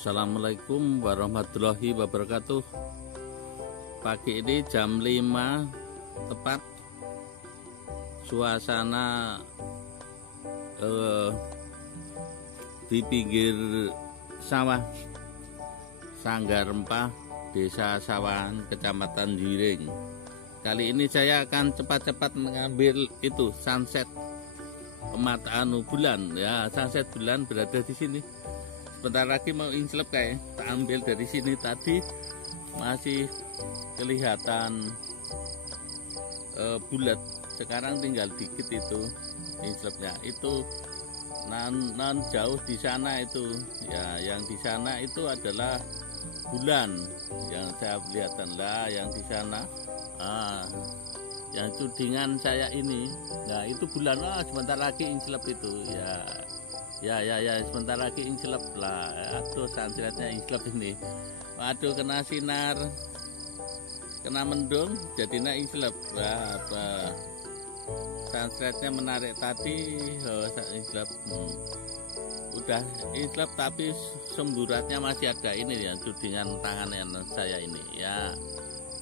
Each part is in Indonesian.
Assalamualaikum warahmatullahi wabarakatuh. Pagi ini jam 5 tepat. Suasana di pinggir sawah Sanggar Rempah, Desa Sawahan, Kecamatan Jiring. Kali ini saya akan cepat-cepat mengambil itu sunset pemataan bulan ya. Sunset bulan berada di sini. Sebentar lagi mau inslep kayak tak ambil dari sini, tadi masih kelihatan bulat, sekarang tinggal dikit itu inslepnya. Itu non jauh di sana itu ya, yang di sana itu adalah bulan yang saya perlihatkan lah, yang di sana yang tudingan saya ini, nah itu bulan. Sebentar lagi inslep itu ya. Ya, sebentar lagi inslep lah. Aduh, sunsetnya inslep ini. Waduh, kena sinar, kena mendung, jadinya inslep. Wah, sunsetnya menarik tadi. Inslep. Udah inslep tapi semburatnya masih ada ini ya, tudingan tangan saya ini ya.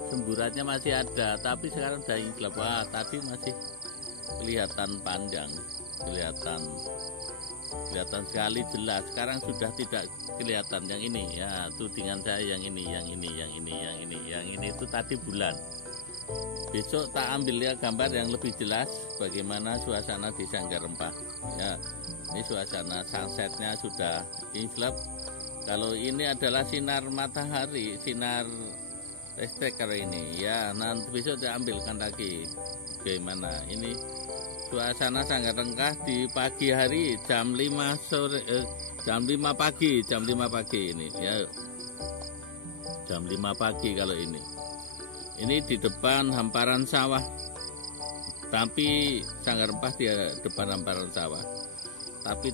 Semburatnya masih ada, tapi sekarang udah inslep. Wah, tadi masih kelihatan panjang, kelihatan sekali jelas. Sekarang sudah tidak kelihatan yang ini ya, tudingan saya yang ini itu tadi bulan. Besok tak ambil ya gambar yang lebih jelas bagaimana suasana di Sanggar Rempah ya. Ini suasana sunsetnya sudah inslep. Kalau ini adalah sinar matahari, sinar listrik kali ini ya. Nanti besok diambilkan lagi bagaimana ini suasana Sanggar Rempah di pagi hari jam 5 sore, jam 5 pagi ini ya. Jam 5 pagi kalau ini. Ini di depan hamparan sawah. Tapi Sanggar Rempah di depan hamparan sawah. Tapi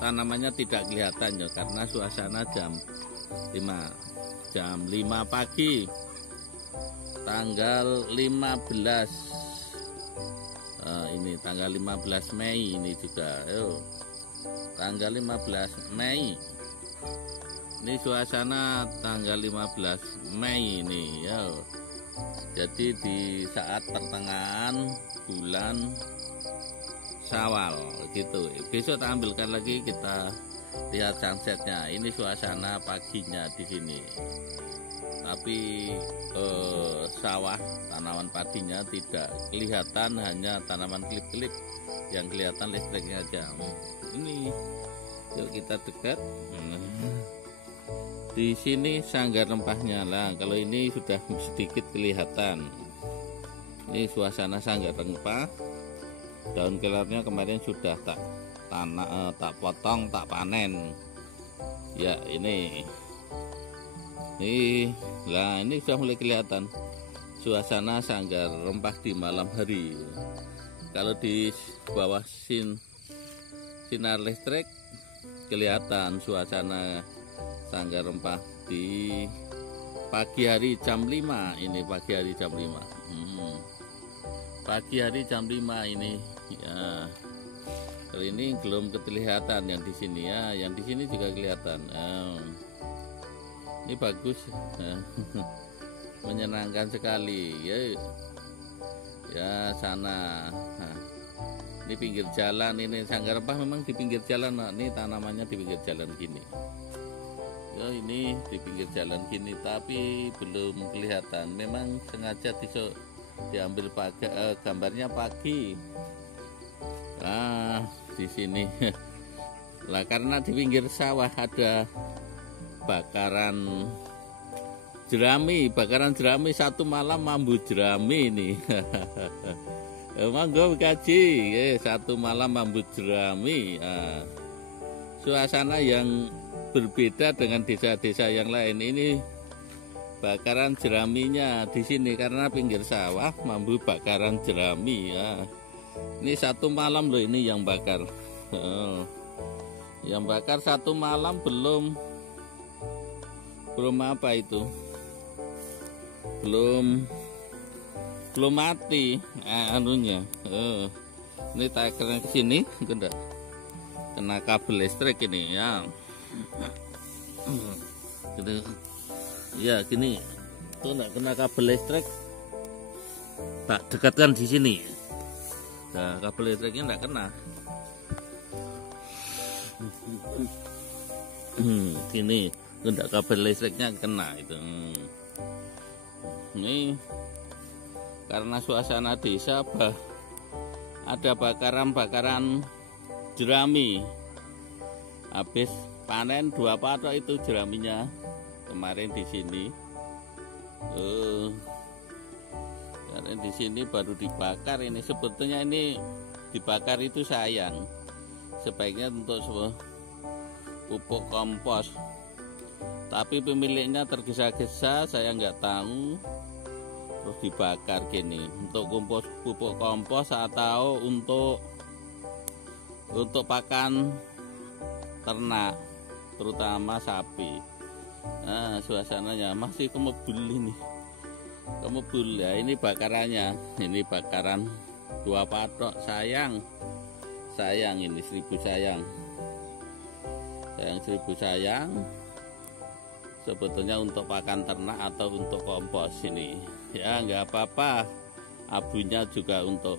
tanamannya tidak kelihatan ya, karena suasana jam 5 pagi tanggal 15. Ini tanggal 15 Mei ini juga. Tanggal 15 Mei. Ini suasana tanggal 15 Mei ini ya. Jadi di saat pertengahan bulan Syawal gitu. Besok kita ambilkan lagi, kita lihat sunsetnya. Ini suasana paginya di sini. Tapi sawah, tanaman padinya tidak kelihatan, hanya tanaman klip-klip yang kelihatan listriknya aja. Ini yuk kita dekat. Di sini Sanggar Rempahnya lah. Kalau ini sudah sedikit kelihatan. Ini suasana Sanggar Rempah. Daun kelornya kemarin sudah tak potong, tak panen. Ya ini. Ini sudah mulai kelihatan suasana Sanggar Rempah di malam hari. Kalau di bawah sinar listrik kelihatan suasana Sanggar Rempah di pagi hari jam 5 ini, pagi hari jam 5. Pagi hari jam 5 ini ya. Kalau ini belum kelihatan yang di sini ya, yang di sini juga kelihatan. Ini bagus, menyenangkan sekali ya sana. Ini pinggir jalan, ini Sanggar Rempah memang di pinggir jalan. Ini tanamannya di pinggir jalan gini ya, ini di pinggir jalan gini, tapi belum kelihatan. Memang sengaja diambil gambarnya pagi di sini lah, karena di pinggir sawah ada bakaran jerami satu malam mambu jerami ini. Monggo kaji satu malam mambu jerami. Suasana yang berbeda dengan desa-desa yang lain. Ini bakaran jeraminya di sini karena pinggir sawah, mambu bakaran jerami ya. Ini satu malam loh ini yang bakar. Yang bakar satu malam belum apa itu, belum mati anunya. Ini tak kena ke sini, kena kabel listrik ini ya. Gitu. Ya gini, tuh nggak kena kabel listrik, tak dekatkan di sini. Nah, kabel listriknya nggak kena. Gini, enggak, kabel listriknya kena itu. Ini karena suasana desa, ada bakaran jerami. Habis panen 2 patok itu jeraminya kemarin di sini. Kemarin di sini baru dibakar. Ini sebetulnya ini dibakar itu sayang. Sebaiknya untuk pupuk kompos. Tapi pemiliknya tergesa-gesa, saya nggak tahu. Terus dibakar gini untuk pupuk kompos atau untuk pakan ternak, terutama sapi. Nah, suasananya masih kemebul ini. Kemebul ya, ini bakarannya. Ini bakaran 2 patok, sayang. Sayang ini 1000 sayang. Sayang 1000 sayang. Sebetulnya untuk pakan ternak atau untuk kompos ini. Ya nggak apa-apa. Abunya juga untuk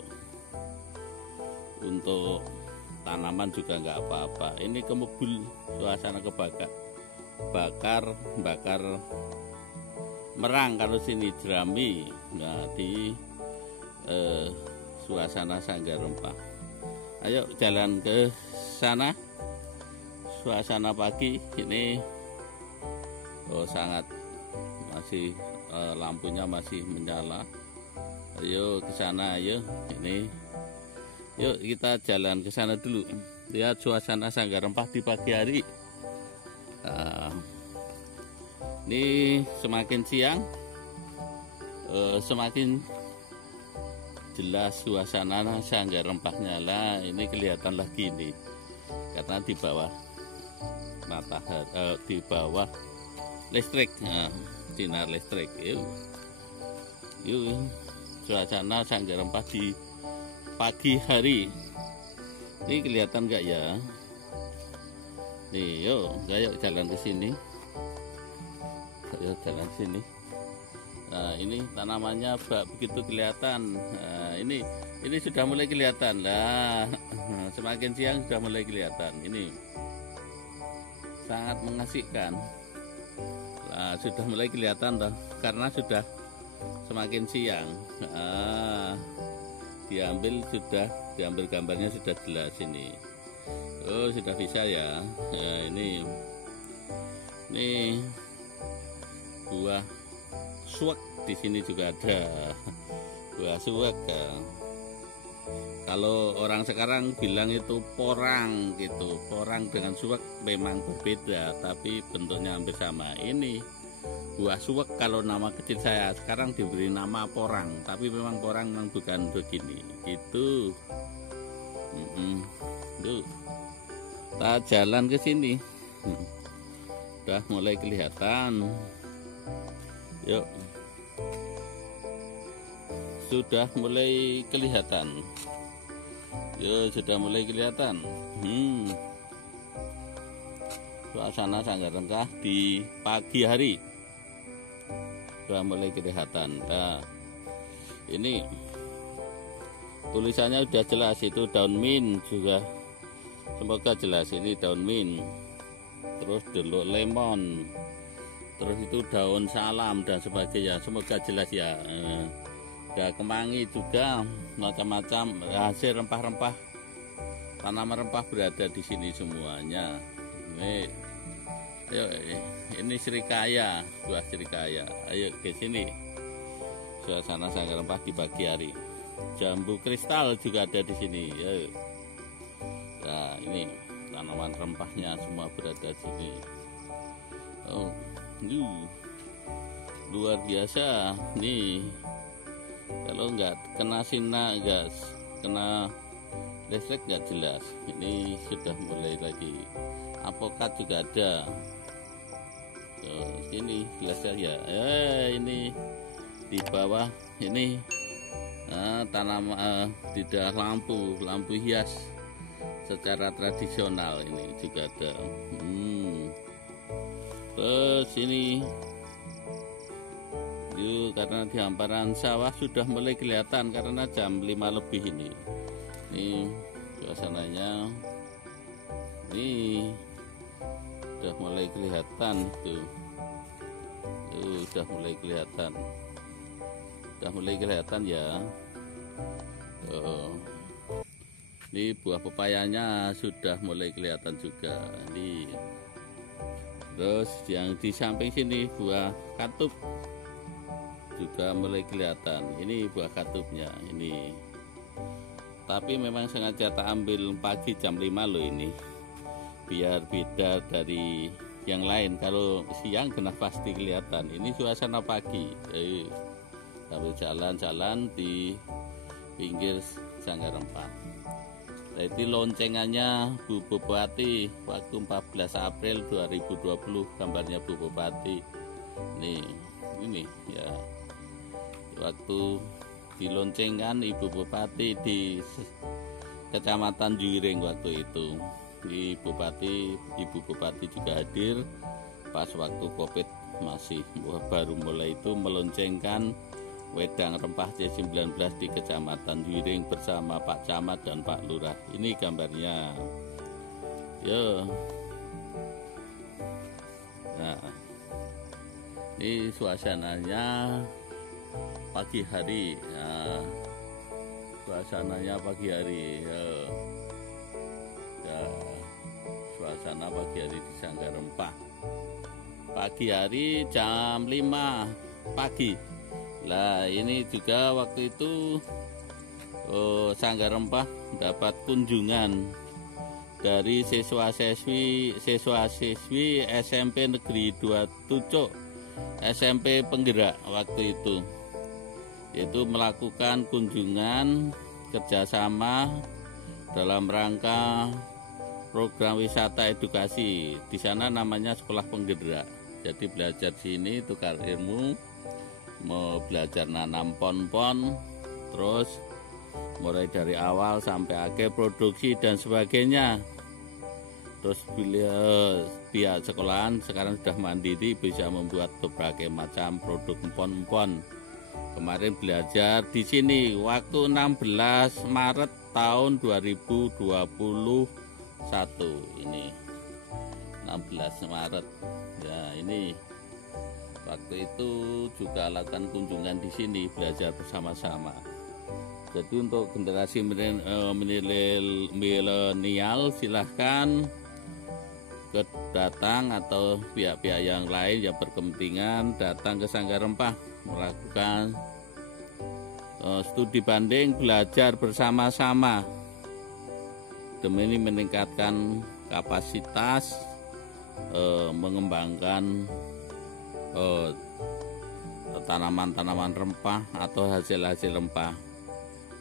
tanaman juga nggak apa-apa. Ini kemebul, suasana kebakar, bakar merang kalau sini jerami. Nah, di suasana Sanggar Rempah. Ayo jalan ke sana. Suasana pagi ini sangat masih lampunya masih menyala. Ayo ke sana, ayo. Ini yuk kita jalan ke sana dulu. Lihat suasana Sanggar Rempah di pagi hari. Ini semakin siang semakin jelas suasana Sanggar Rempahnya lah. Ini kelihatan lagi ini karena di bawah matahari, di bawah listrik, sinar listrik. Yuk suasana Sanggar Rempah di pagi hari. Ini kelihatan nggak ya? Nih, yuk jalan ke sini. Ayo jalan sini. Nah, ini tanamannya begitu kelihatan. Nah, ini sudah mulai kelihatan lah. Semakin siang sudah mulai kelihatan. Ini sangat mengasihkan. Nah, sudah mulai kelihatan toh, karena sudah semakin siang. Diambil gambarnya sudah jelas ini. Oh, sudah bisa ya. Ya, ini buah suwak di sini juga ada. Buah suwak. Kalau orang sekarang bilang itu porang gitu. Porang dengan suwak memang berbeda, tapi bentuknya hampir sama. Ini buah suwak, kalau nama kecil saya sekarang diberi nama porang, tapi memang porang memang bukan begini gitu. Tuh, kita jalan ke sini. Udah mulai kelihatan. Yuk, sudah mulai kelihatan. Yuk, sudah mulai kelihatan. Suasana Sanggar Rempah di pagi hari sudah mulai kelihatan. Nah, ini tulisannya sudah jelas, itu daun mint juga. Semoga jelas, ini daun mint. Terus delok lemon. Terus itu daun salam dan sebagainya. Semoga jelas ya. Ada kemangi juga, macam-macam hasil rempah-rempah, tanaman rempah berada di sini semuanya. Ini serikaya, buah serikaya. Ayo ke sini. Suasana Sanggar Rempah di pagi hari. Jambu kristal juga ada di sini. Ayo. Nah, ini tanaman rempahnya semua berada di sini. Oh, luar biasa nih. Kalau nggak kena sinar, nggak kena listrik nggak jelas. Ini sudah mulai lagi. Apokat juga ada. Sini jelas ya. Ini di bawah ini tanaman tidak lampu hias secara tradisional ini juga ada. Terus ini karena di hamparan sawah sudah mulai kelihatan karena jam 5 lebih ini suasananya. Ini sudah mulai kelihatan tuh, sudah mulai kelihatan ya. Ini buah pepayanya sudah mulai kelihatan juga ini. Terus yang di samping sini buah katup juga mulai kelihatan. Ini buah katupnya ini. Tapi memang sengaja tak ambil pagi jam 5 loh ini, biar beda dari yang lain. Kalau siang kena pasti kelihatan. Ini suasana pagi. Sambil jalan-jalan di pinggir Sanggar Rempah. Jadi loncengannya Bu Bupati waktu 14 April 2020, gambarnya Bu Bupati. Ini ya. Waktu diloncengkan Ibu Bupati di Kecamatan Juwiring waktu itu. Ibu Bupati juga hadir pas waktu Covid masih baru mulai itu meloncengkan wedang rempah C19 di Kecamatan Juwiring bersama Pak Camat dan Pak Lurah. Ini gambarnya. Nah, ini suasananya pagi hari. Suasananya pagi hari. Suasana pagi hari di Sanggar Rempah. Pagi hari jam 5 pagi. Lah ini juga waktu itu Sanggar Rempah dapat kunjungan dari siswa-siswi SMP Negeri 2 Tucuk, SMP Penggerak waktu itu. Yaitu melakukan kunjungan kerjasama dalam rangka program wisata edukasi. Di sana namanya Sekolah Penggerak. Jadi belajar sini tukar ilmu, mau belajar nanam pon-pon, terus mulai dari awal sampai akhir produksi dan sebagainya. Terus pihak sekolahan sekarang sudah mandiri, bisa membuat berbagai macam produk pon-pon. Kemarin belajar di sini waktu 16 Maret tahun 2021 ini 16 Maret ya. Ini waktu itu juga lakukan kunjungan di sini, belajar bersama-sama. Jadi untuk generasi milenial silahkan datang, atau pihak-pihak yang lain yang berkepentingan datang ke Sanggar Rempah melakukan studi banding, belajar bersama-sama demi meningkatkan kapasitas, mengembangkan tanaman-tanaman rempah atau hasil-hasil rempah,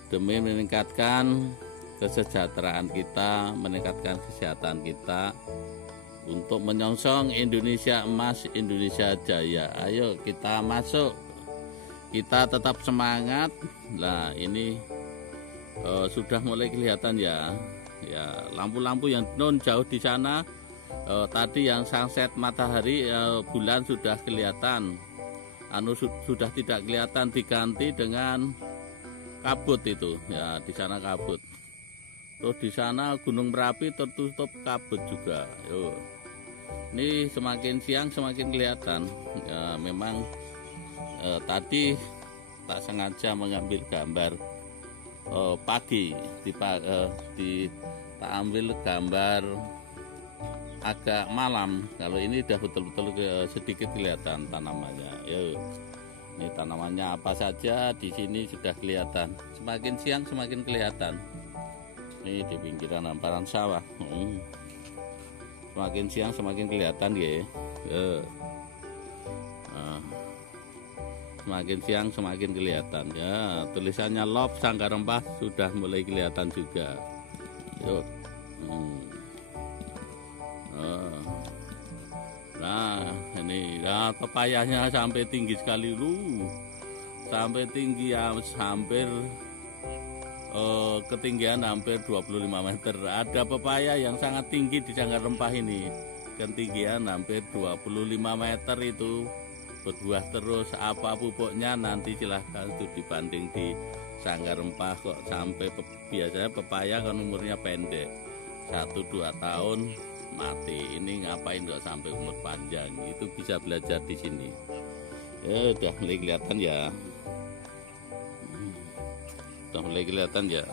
demi meningkatkan kesejahteraan kita, meningkatkan kesehatan kita, untuk menyongsong Indonesia Emas, Indonesia Jaya. Ayo kita masuk, kita tetap semangat. Nah ini sudah mulai kelihatan ya, lampu-lampu yang non jauh di sana. Tadi yang sunset matahari, bulan sudah kelihatan. Sudah tidak kelihatan, diganti dengan kabut itu ya, di sana kabut. Terus di sana Gunung Merapi tertutup kabut juga. Ini semakin siang semakin kelihatan ya. Memang tadi tak sengaja mengambil gambar pagi tak ambil gambar agak malam. Kalau ini udah betul-betul sedikit kelihatan tanamannya. Ini tanamannya apa saja di sini sudah kelihatan. Semakin siang semakin kelihatan. Ini di pinggiran hamparan sawah. Semakin siang semakin kelihatan ya. Semakin siang semakin kelihatan ya. Tulisannya Love Sanggar Rempah sudah mulai kelihatan juga. Nah ini ya, pepayanya sampai tinggi sekali sampai tinggi ya, hampir ketinggian hampir 25 meter. Ada pepaya yang sangat tinggi di Sanggar Rempah ini. ketinggian hampir 25 meter itu, berbuah terus. Apa pupuknya nanti silahkan itu dibanding di Sanggar Rempah kok sampai biasanya pepaya kan umurnya pendek 1-2 tahun mati. Ini ngapain kok sampai umur panjang? Itu bisa belajar di sini. Udah mulai kelihatan ya. Udah mulai kelihatan ya.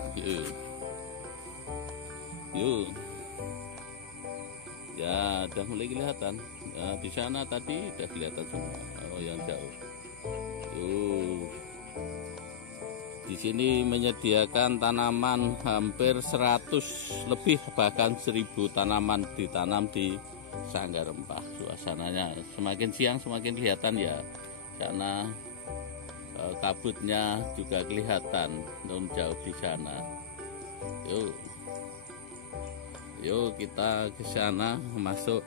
Yuk. Ya, udah mulai kelihatan. Ya, di sana tadi udah kelihatan semua. Oh, yang jauh. Di sini menyediakan tanaman hampir 100 lebih, bahkan 1000 tanaman ditanam di Sanggar Rempah. Suasananya semakin siang semakin kelihatan ya, karena kabutnya juga kelihatan jauh di sana. Yuk kita ke sana, masuk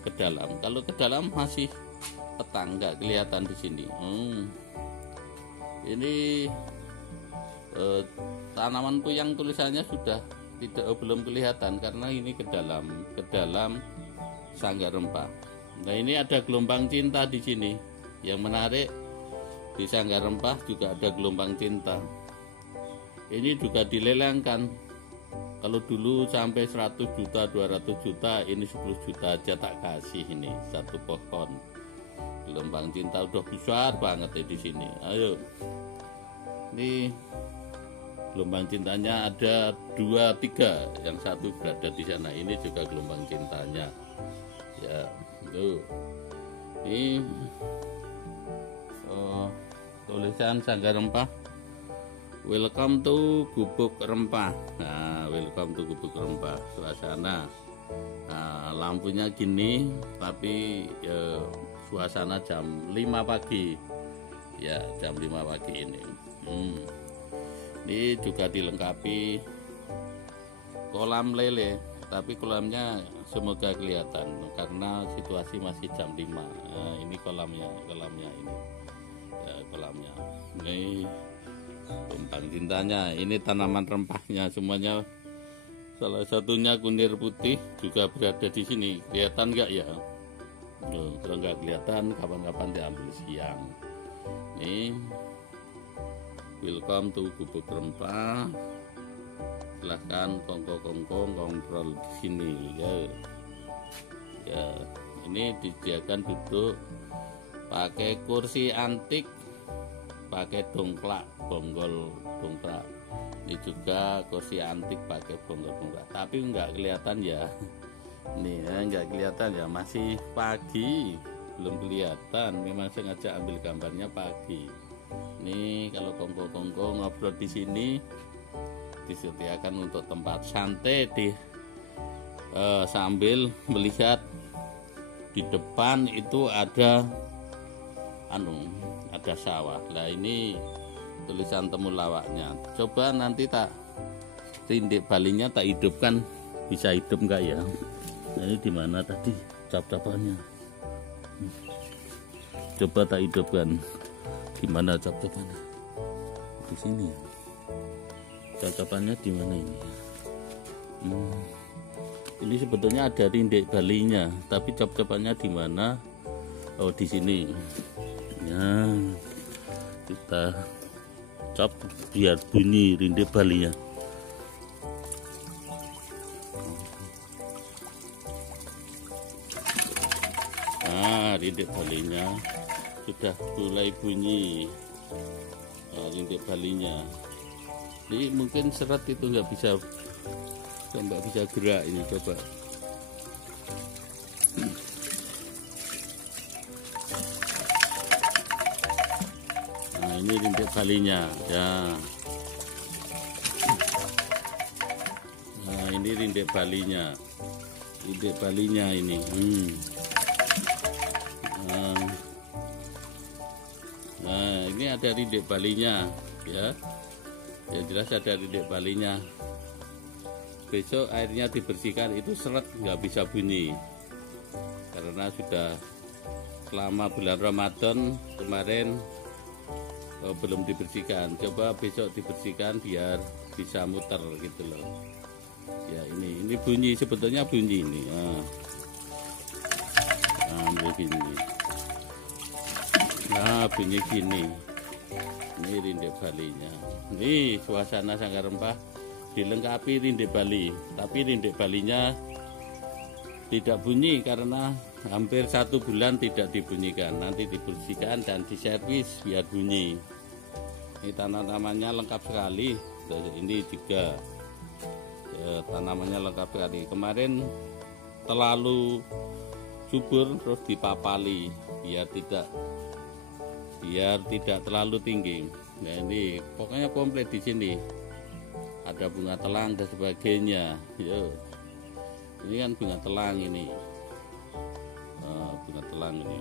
ke dalam. Kalau ke dalam masih petang, nggak kelihatan di sini. Ini tanaman puyang tulisannya sudah belum kelihatan karena ini ke dalam Sanggar Rempah. Nah, ini ada gelombang cinta di sini. Yang menarik, di Sanggar Rempah juga ada gelombang cinta. Ini juga dilelangkan. Kalau dulu sampai 100 juta, 200 juta, ini 10 juta aja tak kasih ini satu pohon. Gelombang cinta udah besar banget ya di sini. Ayo. Ini gelombang cintanya ada 2-3, yang satu berada di sana. Ini juga gelombang cintanya. Ya, tuh. Ini tulisan Sanggar Rempah. Welcome to Gubuk Rempah. Nah, welcome to Gubuk Rempah. Suasana. Nah, lampunya gini, tapi suasana jam 5 pagi. Ya, jam 5 pagi ini. Ini juga dilengkapi kolam lele, tapi kolamnya semoga kelihatan karena situasi masih jam 5. Nah, ini kolamnya ini. Ya, kolamnya. Ini gelombang cintanya. Ini tanaman rempahnya semuanya. Salah satunya kunir putih juga berada di sini. Kelihatan nggak ya? Kalau nggak kelihatan, kapan-kapan diambil siang. Ini welcome to Gubuk Rempah. Silahkan kongko ngobrol di sini ya. Ya, ini disediakan duduk pakai kursi antik, pakai dongklak, bonggol dongklak. Ini juga kursi antik pakai bonggol dongklak, tapi nggak kelihatan ya. Nih ya, nggak kelihatan ya, masih pagi, belum kelihatan. Memang sengaja ambil gambarnya pagi. Nih kalau kongko ngobrol di sini disediakan untuk tempat santai sambil melihat di depan itu ada sawah. Nah, ini tulisan temulawaknya. Coba nanti tak rindik balinya tak hidupkan, bisa hidup enggak ya? Nah, ini di mana tadi cap-capannya? Coba tak hidupkan. Gimana cap-capannya? Di sini. Cap-capannya di mana ini? Ini sebetulnya ada rindik balinya, tapi cap-capannya di mana? Oh, di sini. Ya, kita cap biar bunyi rindik balinya. Nah, rindik balinya sudah mulai bunyi. Rindik balinya ini mungkin seret itu nggak bisa gerak. Ini coba. Nah, ini rintik balinya ya. Nah, ini rintik balinya ini. Nah, ini ada rindik balinya ya. Ya jelas ada rindik balinya. Besok airnya dibersihkan, itu seret nggak bisa bunyi karena sudah selama bulan Ramadan kemarin belum dibersihkan. Coba besok dibersihkan biar bisa muter gitu loh. Ya, ini bunyi, sebetulnya bunyi ini. Nah, Nah, begini. Nah, bunyi gini. Ini rindik balinya. Ini suasana Sanggar Rempah dilengkapi rindik bali, tapi rindik balinya tidak bunyi karena hampir 1 bulan tidak dibunyikan. Nanti dibersihkan dan diservis biar bunyi. Ini tanamannya lengkap sekali. Ini juga tanamannya lengkap sekali. Kemarin terlalu subur terus dipapali biar tidak terlalu tinggi. Nah, ini pokoknya komplit di sini. Ada bunga telang dan sebagainya. Yo. Ini kan bunga telang ini. Bunga telang ini.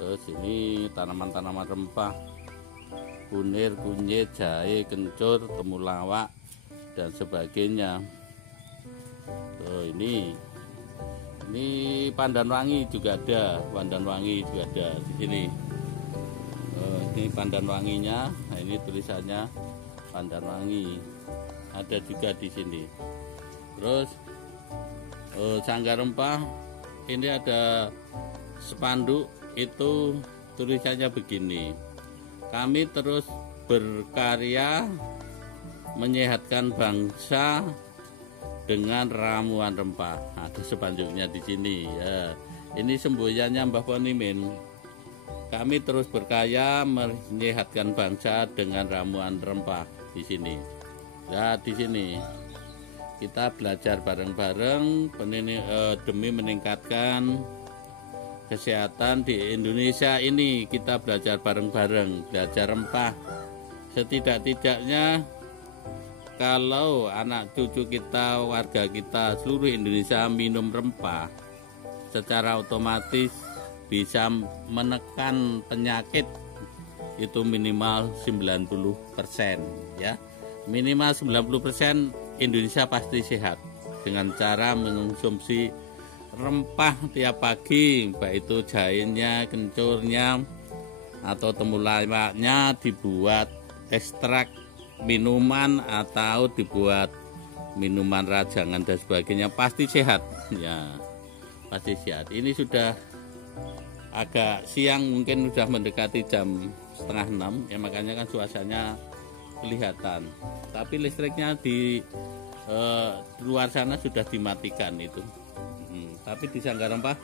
Terus ini tanaman-tanaman rempah. Kunir, kunyit, jahe, kencur, temulawak dan sebagainya. Ini pandan wangi juga ada, pandan wangi juga ada di sini. Ini pandan wanginya, nah ini tulisannya pandan wangi, ada juga di sini. Terus Sanggar Rempah ini ada spanduk, itu tulisannya begini: kami terus berkarya menyehatkan bangsa dengan ramuan rempah. Ada spanduknya di sini ya. Ini semboyannya Mbah Ponimin. Kami terus berkarya menyehatkan bangsa dengan ramuan rempah di sini. Ya, di sini kita belajar bareng-bareng demi meningkatkan kesehatan di Indonesia ini. Kita belajar bareng-bareng, belajar rempah. Setidak-tidaknya kalau anak cucu kita, warga kita, seluruh Indonesia minum rempah, secara otomatis bisa menekan penyakit itu minimal 90% ya. Minimal 90% Indonesia pasti sehat dengan cara mengonsumsi rempah tiap pagi, baik itu jahenya, kencurnya atau temulawaknya dibuat ekstrak minuman atau dibuat minuman rajangan dan sebagainya, pasti sehat ya, pasti sehat. Ini sudah agak siang, mungkin sudah mendekati jam 5:30 ya, makanya kan suasananya kelihatan, tapi listriknya di luar sana sudah dimatikan itu. Tapi di Sanggar Rempah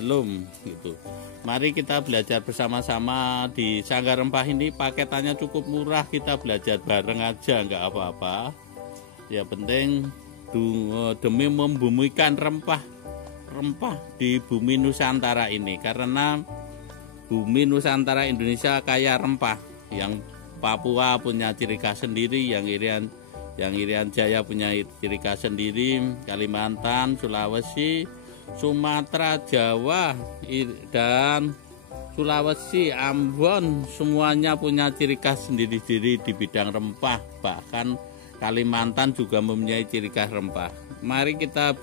belum gitu. Mari kita belajar bersama-sama di Sanggar Rempah ini. Paketannya cukup murah, kita belajar bareng aja, nggak apa-apa ya. Penting demi membumikan rempah di bumi Nusantara ini, karena bumi Nusantara Indonesia kaya rempah. Yang Papua punya ciri khas sendiri, yang Irian Jaya punya ciri khas sendiri, Kalimantan, Sulawesi, Sumatera, Jawa, dan Sulawesi, Ambon, semuanya punya ciri khas sendiri-sendiri di bidang rempah. Bahkan Kalimantan juga mempunyai ciri khas rempah. Mari kita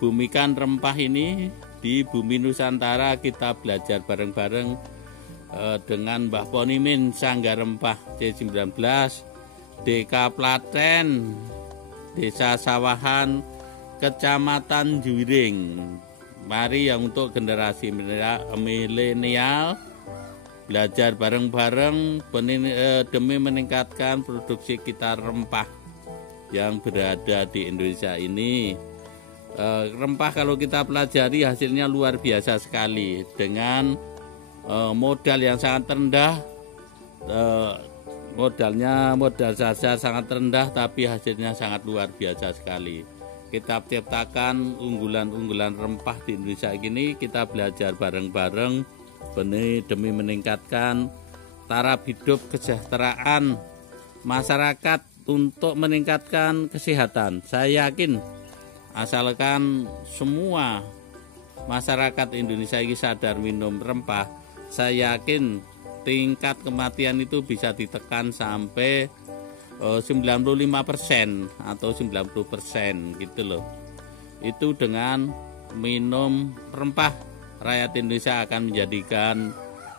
bumikan rempah ini di bumi Nusantara. Kita belajar bareng-bareng dengan Mbah Ponimin, Sanggar Rempah C19, DK Platen, Desa Sawahan, Kecamatan Juwiring. Mari yang untuk generasi milenial belajar bareng-bareng demi meningkatkan produksi kita rempah yang berada di Indonesia ini. Rempah kalau kita pelajari hasilnya luar biasa sekali, dengan modal yang sangat rendah. Modal dasar sangat rendah, tapi hasilnya sangat luar biasa sekali. Kita ciptakan unggulan-unggulan rempah di Indonesia ini. Kita belajar bareng-bareng demi meningkatkan taraf hidup kesejahteraan masyarakat untuk meningkatkan kesehatan. Saya yakin asalkan semua masyarakat Indonesia ini sadar minum rempah, saya yakin tingkat kematian itu bisa ditekan sampai 95% atau 90% gitu loh. Itu dengan minum rempah, rakyat Indonesia akan menjadikan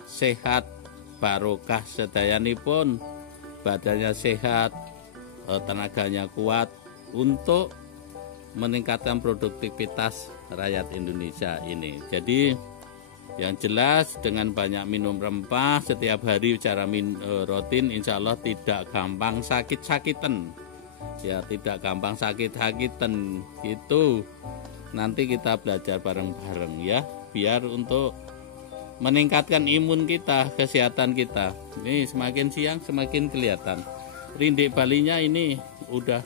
sehat, barokah sedayanipun, badannya sehat, tenaganya kuat untuk meningkatkan produktivitas rakyat Indonesia ini. Jadi yang jelas dengan banyak minum rempah setiap hari secara rutin, insya Allah tidak gampang sakit-sakitan. Ya, tidak gampang sakit-sakitan. Itu nanti kita belajar bareng-bareng ya, biar untuk meningkatkan imun kita, kesehatan kita. Ini semakin siang semakin kelihatan. Rindik balinya ini udah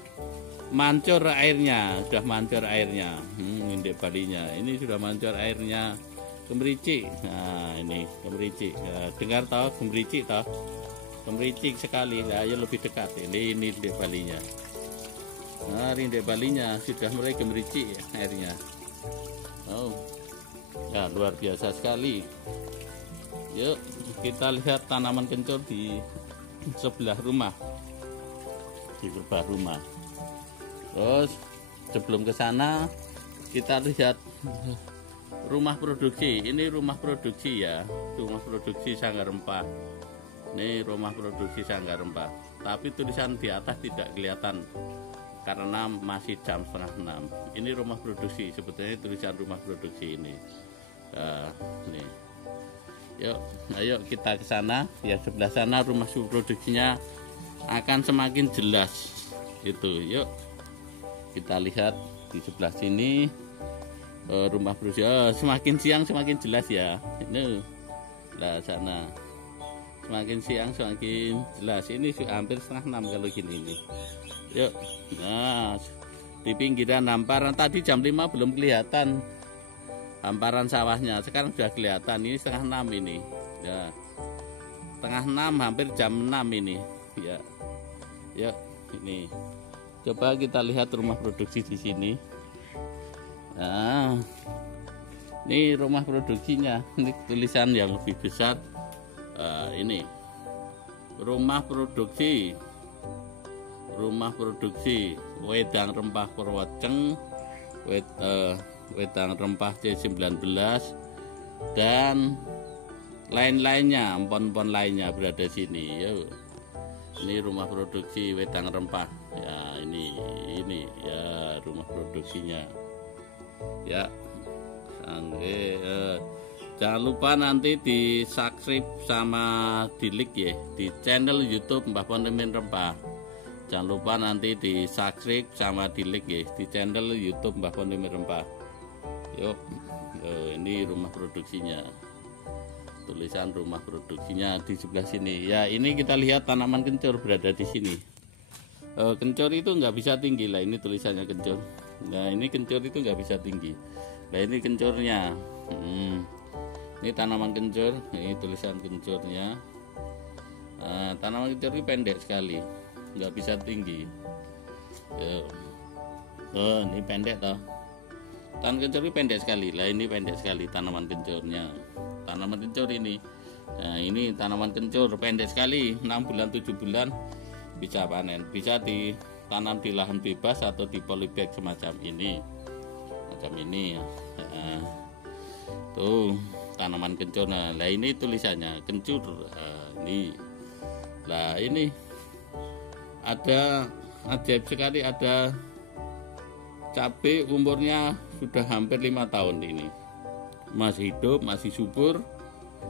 mancur airnya, rindik balinya ini sudah mancur airnya. Gemericik, nah ini gemericik, nah, dengar tahu gemericik tahu, gemericik sekali. Nah, ayo lebih dekat, ini rindik balinya. Nah, rindik balinya sudah mulai gemericik airnya. Oh, ya luar biasa sekali. Yuk kita lihat tanaman kencur di sebelah rumah, di sebelah rumah. Terus sebelum ke sana kita lihat rumah produksi. Ini rumah produksi ya, rumah produksi Sanggar Rempah. Ini rumah produksi Sanggar Rempah. Tapi tulisan di atas tidak kelihatan karena masih jam 5:30. Ini rumah produksi, sebetulnya tulisan rumah produksi ini. Nih. Yuk, ayo kita ke sana. Ya, sebelah sana rumah produksinya akan semakin jelas. Itu, yuk kita lihat di sebelah sini. Rumah produksi, semakin siang semakin jelas ya. Ini lah sana, semakin siang semakin jelas. Ini hampir 5:30 kalau gini ini. Yuk, nah di pinggiran hamparan tadi jam 5 belum kelihatan hamparan sawahnya, sekarang sudah kelihatan. Ini 5:30 ini ya, 5:30 hampir jam 6 ini ya. Yuk, ini coba kita lihat rumah produksi di sini. Nah, ini rumah produksinya. Ini tulisan yang lebih besar. Ini rumah produksi Wedang Rempah Purwoceng, Wedang Rempah C19 dan lain-lainnya, empon-empon lainnya berada di sini. Yuk. Ini rumah produksi Wedang Rempah. Ya, ini ya rumah produksinya. Ya, jangan lupa nanti di subscribe sama di like ya di channel YouTube Mbah Pon Mimin Rempah. Jangan lupa nanti di subscribe sama di like ya di channel YouTube Mbah Pon Mimin Rempah. Yuk, ini rumah produksinya. Tulisan rumah produksinya di sebelah sini. Ya, ini kita lihat tanaman kencur berada di sini. Kencur itu nggak bisa tinggi lah. Ini tulisannya kencur. Nah, ini kencur itu nggak bisa tinggi. Nah, ini kencurnya. Ini tanaman kencur. Ini tulisan kencurnya. Tanaman kencur ini pendek sekali, nggak bisa tinggi. Ini pendek toh. Tanaman kencur ini pendek sekali. Lah, ini pendek sekali tanaman kencurnya. Tanaman kencur ini. Nah, ini tanaman kencur pendek sekali, 6 bulan 7 bulan bisa panen. Bisa ditanam di lahan bebas atau di polybag semacam ini. Tuh tanaman kencur. Nah, ini tulisannya kencur. Ini. Lah, ini ada ajaib sekali, ada cabai umurnya sudah hampir 5 tahun ini. Masih hidup, masih subur.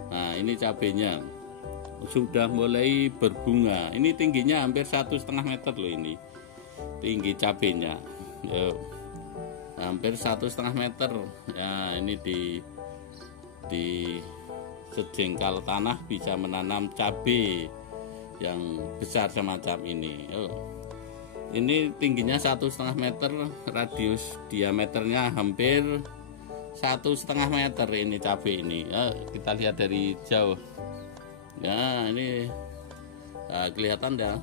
Nah, ini cabainya sudah mulai berbunga. Ini tingginya hampir 1,5 meter loh ini. Tinggi cabainya. Hampir 1,5 meter. Ya, ini di sejengkal tanah bisa menanam cabai yang besar semacam ini. Ini tingginya 1,5 meter, radius diameternya hampir 1,5 meter ini cabai ini. Kita lihat dari jauh. Ya, ini kelihatan ya,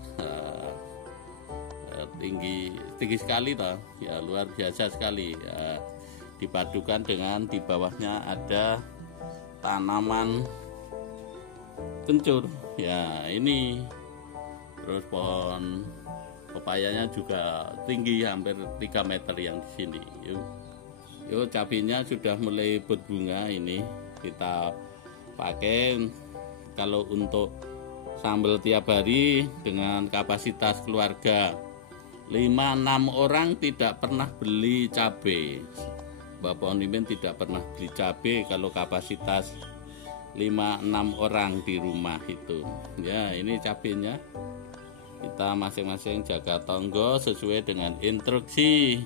tinggi sekali toh. Ya, luar biasa sekali. Ya, dipadukan dengan di bawahnya ada tanaman kencur. Ya, ini terus pohon pepayanya juga tinggi hampir 3 meter yang di sini. Yuk, cabainya sudah mulai berbunga. Ini kita pakai kalau untuk sambal tiap hari dengan kapasitas keluarga 5-6 orang tidak pernah beli cabai. Bapak Mimin tidak pernah beli cabai kalau kapasitas 5-6 orang di rumah itu. Ya, ini cabenya. Kita masing-masing jaga tonggo sesuai dengan instruksi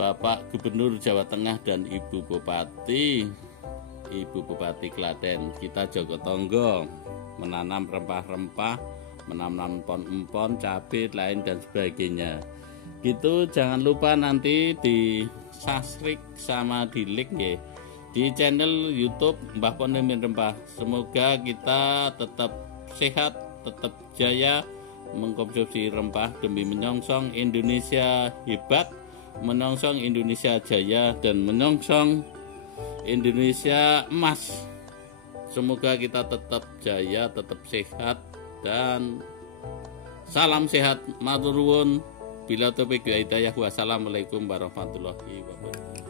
Bapak Gubernur Jawa Tengah dan Ibu Bupati Klaten. Kita jaga tonggo, menanam rempah-rempah, menanam empon-empon, cabai lain dan sebagainya. Gitu, jangan lupa nanti di subscribe sama di like ya di channel YouTube Mbah Pon Mimin Rempah. Semoga kita tetap sehat, tetap jaya mengkonsumsi rempah demi menyongsong Indonesia hebat, menyongsong Indonesia jaya, dan menyongsong Indonesia emas. Semoga kita tetap jaya, tetap sehat, dan salam sehat. Matur nuwun. Bila taufiq wa hidayah. Wassalamualaikum warahmatullahi wabarakatuh.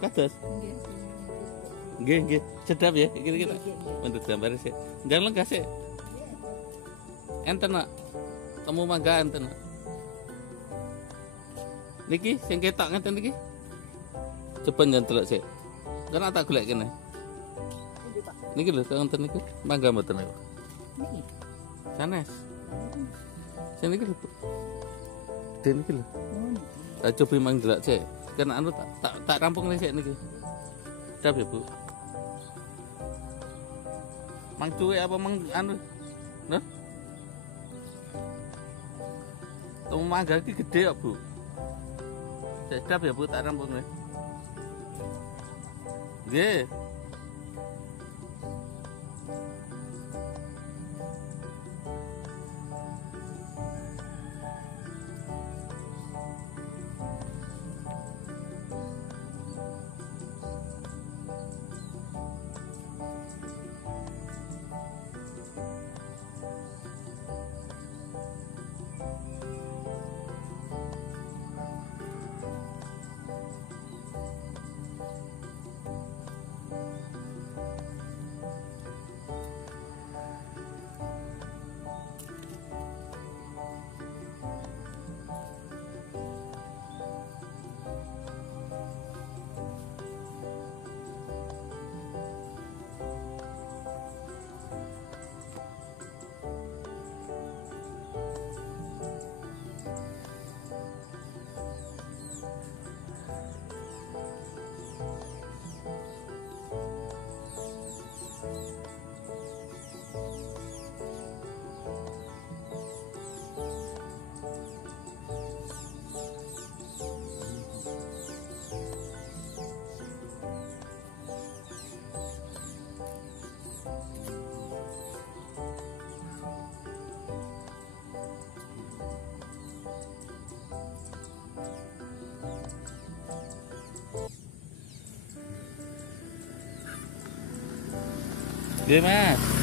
Kados. Nggih. Sedap ya iki kita. Mendut gambar sih. Ndang lenggah sih. Enten nak. Temu mangga enten nak. Niki sing ketok ngeten niki. Coba nyentelok sik. Kan tak golek kene. Niki lho ngenten niku. Mangga mboten niku. Niki. Sanes. Sing niki lho. Den niki lho. Tak coba mang delok sik. Kan anu tak rampung sik niki. Sedap ya, Bu. Mang cuwe apa mang anu? Nah. Temu mangga iki gede kok, Bu. Sedap ya, Bu, tak rampung nih. Nggih. Nggih, Mas.